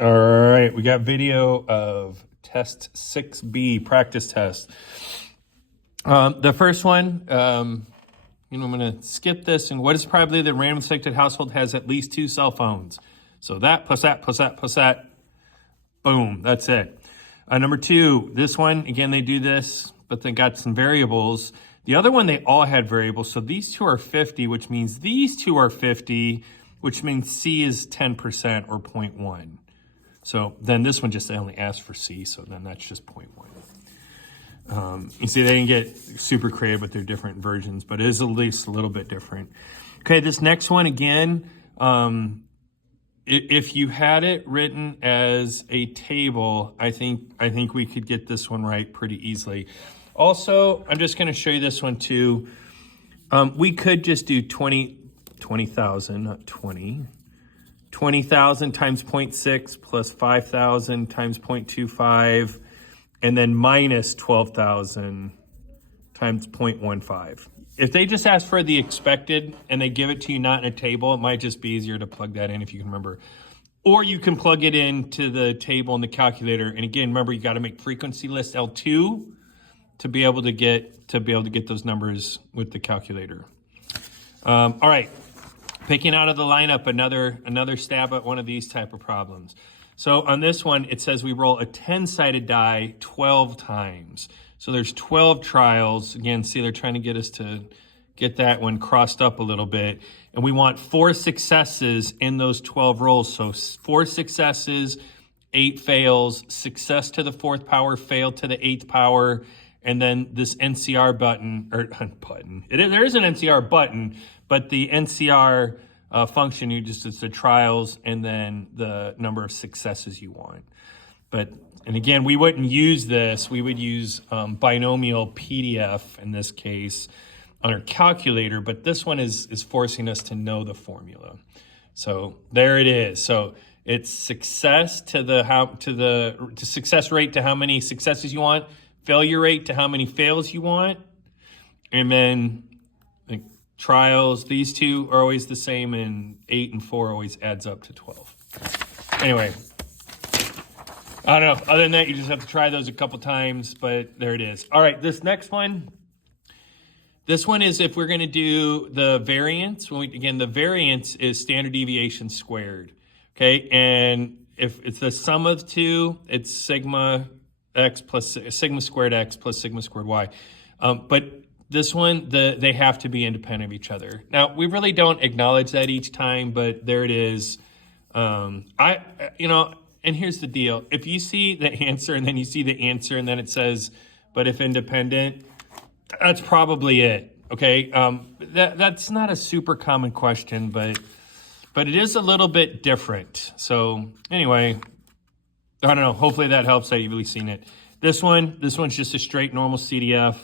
All right, we got video of test 6B, practice test. The first one, I'm going to skip this. And what is probably the random selected household has at least 2 cell phones? So that plus that plus that plus that, boom, that's it. Number 2, this one, again, they do this, but they got some variables. The other one, they all had variables. So these 2 are 50, which means these 2 are 50, which means C is 10% or 0.1. So then this one just, they only asked for C, so then that's just 0.1. You see, they didn't get super creative with their different versions, but it is at least a little bit different. Okay, this next one, again, if you had it written as a table, I think we could get this one right pretty easily. Also, I'm just going to show you this one too. We could just do 20,000, not 20. 20,000 times 0.6 plus 5,000 times 0.25, and then minus 12,000 times 0.15. If they just ask for the expected and they give it to you not in a table, it might just be easier to plug that in if you can remember. Or you can plug it into the table in the calculator. And again, remember, you got to make frequency list L2 to be able to get those numbers with the calculator. All right. Picking out of the lineup, another stab at one of these type of problems. So on this one, it says we roll a 10-sided die 12 times. So there's 12 trials. Again, see, they're trying to get us to get that one crossed up a little bit. And we want 4 successes in those 12 rolls. So 4 successes, 8 fails, success to the 4th power, fail to the 8th power, and then this NCR button, or button. There is an NCR button, but the NCR function, it's the trials and then the number of successes you want. And again, we wouldn't use this. We would use binomial PDF in this case on our calculator, but this one is forcing us to know the formula. So there it is. So it's success to success rate to how many successes you want, failure rate to how many fails you want, and then the trials, these 2 are always the same, and 8 and 4 always adds up to 12. Anyway, I don't know. Other than that, you just have to try those a couple times, but there it is. All right, this next one. This one is if we're going to do the variance. Again, the variance is standard deviation squared. Okay, and if it's the sum of 2, it's sigma x plus sigma squared x plus sigma squared y. But this one, they have to be independent of each other. Now, we really don't acknowledge that each time, but there it is. And here's the deal. If you see the answer and then you see the answer and then it says, but if independent, that's probably it, okay? That's not a super common question, but it is a little bit different. So anyway, I don't know. Hopefully that helps that you've really seen it. This one's just a straight normal CDF.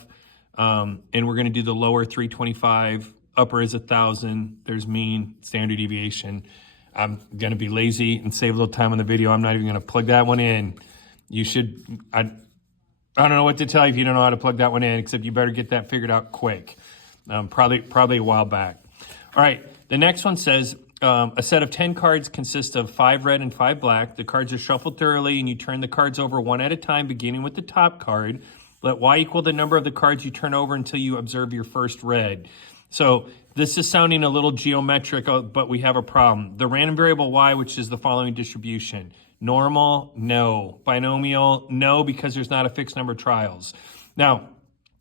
And we're going to do the lower 325, upper is 1,000. There's mean, standard deviation. I'm going to be lazy and save a little time on the video. I'm not even going to plug that one in. You should, I don't know what to tell you if you don't know how to plug that one in, except you better get that figured out quick. Probably a while back. All right, the next one says, a set of 10 cards consists of 5 red and 5 black. The cards are shuffled thoroughly, and you turn the cards over one at a time, beginning with the top card. Let y equal the number of the cards you turn over until you observe your first red. So this is sounding a little geometric, but we have a problem. The random variable y, which is the following distribution. Normal, no. Binomial, no, because there's not a fixed number of trials. Now,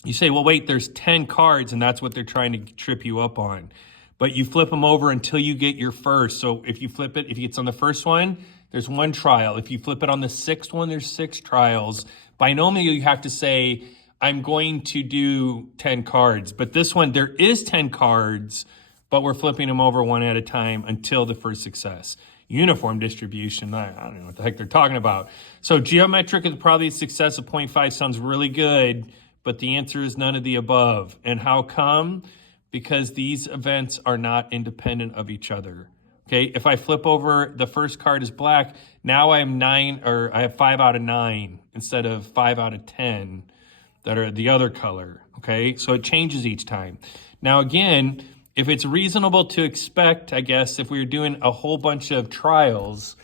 you say, well, wait, there's 10 cards, and that's what they're trying to trip you up on. But you flip them over until you get your first. So if you flip it, if it's on the first one, there's 1 trial. If you flip it on the 6th one, there's 6 trials. Binomial, you have to say, I'm going to do 10 cards. But this one, there is 10 cards, but we're flipping them over one at a time until the first success. Uniform distribution, I don't know what the heck they're talking about. So geometric is probably a success of 0.5 sounds really good, but the answer is none of the above. And how come? Because these events are not independent of each other. Okay, if I flip over, the first card is black, now I have 5 out of 9 instead of 5 out of 10 that are the other color. Okay, so it changes each time. Now again, if it's reasonable to expect, I guess, if we were doing a whole bunch of trials,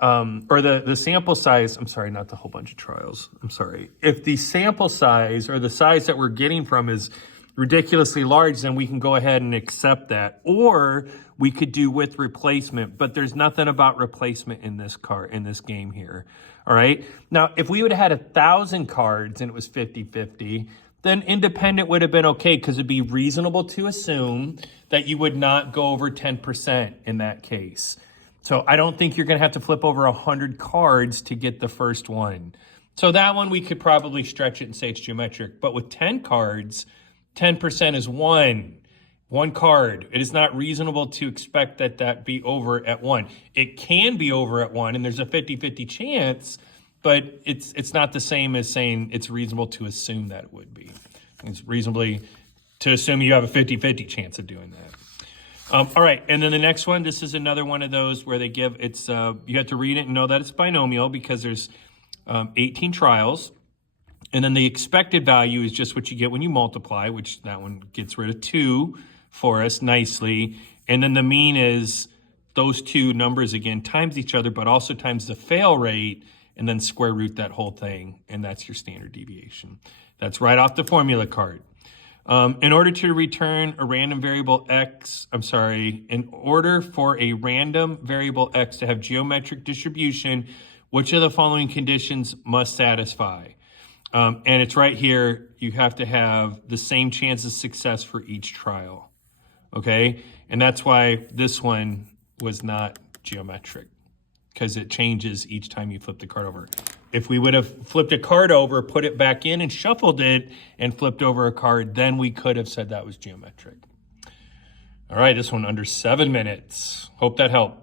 or the sample size, I'm sorry, not the whole bunch of trials. I'm sorry. If the sample size or the size that we're getting from is ridiculously large, then we can go ahead and accept that. Or we could do with replacement, but there's nothing about replacement in this game here. All right. Now, if we would have had 1,000 cards and it was 50-50, then independent would have been okay because it'd be reasonable to assume that you would not go over 10% in that case. So I don't think you're going to have to flip over 100 cards to get the first one. So that one we could probably stretch it and say it's geometric. But with 10 cards, 10% is one card. It is not reasonable to expect that that be over at 1. It can be over at 1, and there's a 50-50 chance, but it's not the same as saying it's reasonable to assume that it would be. It's reasonably to assume you have a 50-50 chance of doing that. All right, and then the next one, this is another one of those where they give, you have to read it and know that it's binomial because there's 18 trials. And then the expected value is just what you get when you multiply, which that one gets rid of 2 for us nicely. And then the mean is those two numbers again times each other, but also times the fail rate, and then square root that whole thing. And that's your standard deviation. That's right off the formula card. In order to return a random variable x, in order for a random variable x to have geometric distribution, which of the following conditions must satisfy? And it's right here. You have to have the same chance of success for each trial. Okay? And that's why this one was not geometric, because it changes each time you flip the card over. If we would have flipped a card over, put it back in and shuffled it and flipped over a card, then we could have said that was geometric. All right, this one under 7 minutes. Hope that helped.